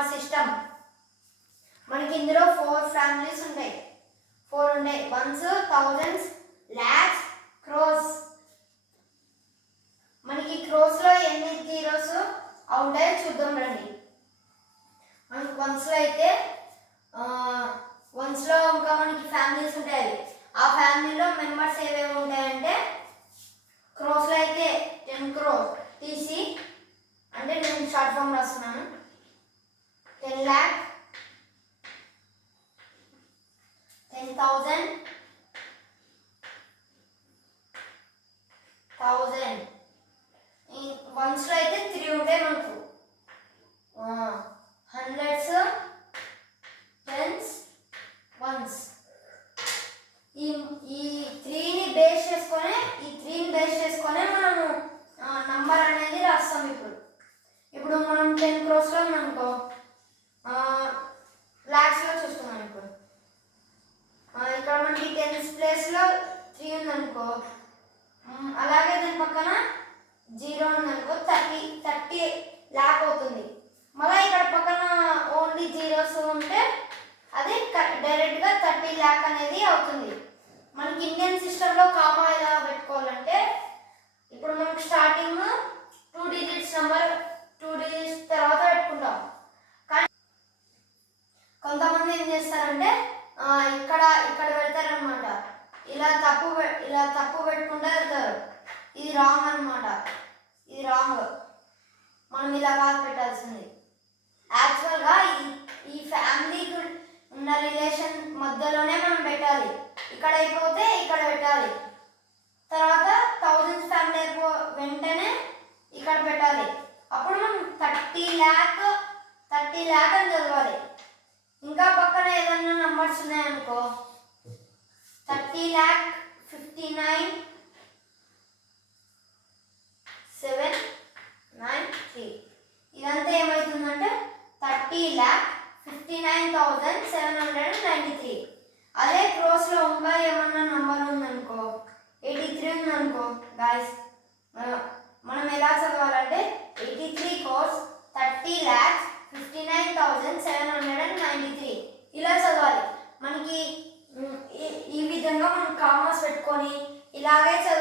Number system. మనకి ఇందులో 4 families ఉంటాయి. 4 ఉంటాయి. Once, thousands, lakhs, crores. మనకి క్రోస్ లో ఎన్ని జీరోస్ ఉంటాయో చూద్దాం రండి. మనకి వన్స్ లో అయితే వన్స్ లో ఇంకా మనకి ఫ్యామిలీస్ ఉంటాయి. ఆ ఫ్యామిలీలో మెంబర్స్ ఏవేవి ఉంటాయంటే క్రోస్ లో అయితే 10 crore తీసి అంటే నేను షార్ట్ ఫామ్ రాస్తున్నాను. 10 lakh, 10,000, 1000. వన్స్ లో అయితే 3 ఉంటాయి మనకు. Hundreds, tens, ones. ఈ 3ని బేస్ చేసుకొని మనము నంబర్ అనేది రాస్తాం. ఇప్పుడు మనం 10 crores లో అనుకో లాక్స్ లో చూస్తున్నాం. ఇప్పుడు ఇక్కడ మనకి 10th ప్లేస్ లో 3 ఉందనుకో, అలాగే దాని పక్కన 0 ఉందనుకో 30 lakh అవుతుంది. మళ్ళీ ఇక్కడ పక్కన ఓన్లీ జీరోస్ ఉంటే అది డైరెక్ట్ గా 30 lakh అనేది అవుతుంది. మనకి ఇండియన్ సిస్టమ్ లో కామా ఎలా పెట్టుకోవాలంటే ఇప్పుడు మనకి స్టార్టింగ్ 2 digits నెంబర్ 2 digits తర్వాత పెట్టుకుంటాం. కానీ కొంతమంది ఏం చేస్తారంటే ఇక్కడ పెడతారనమాట. ఇలా తప్పు పెట్టుకుంటూ వెళ్తారు. ఇది రాంగ్ అనమాట. ఇది రాంగ్. మనం ఇలా కాదు పెట్టాల్సింది. యాక్చువల్గా ఈ ఫ్యామిలీకి ఉన్న రిలేషన్ మధ్యలోనే మనం పెట్టాలి. ఇక్కడ అయిపోతే ఇక్కడ పెట్టాలి. తర్వాత థౌజండ్స్ ఫ్యామిలీ వెంటనే ఇక్కడ పెట్టాలి. అప్పుడు మనం 30 lakh అని చదవాలి. ఇంకా పక్కన ఏదన్నా నంబర్స్ ఉన్నాయనుకో 30,59,793. ఇదంతా ఏమవుతుందంటే 30,59,793. అదే క్రోస్ లో ఇంకా ఏమన్నా నంబర్ ఉందనుకో 83 ఉందనుకో గాయస్, మనం ఎలా చదవాలంటే 83 crores 30,59,793 ఇలా చదవాలి. మనకి ఈ విధంగా మనం కామర్స్ పెట్టుకొని ఇలాగే చదవాలి.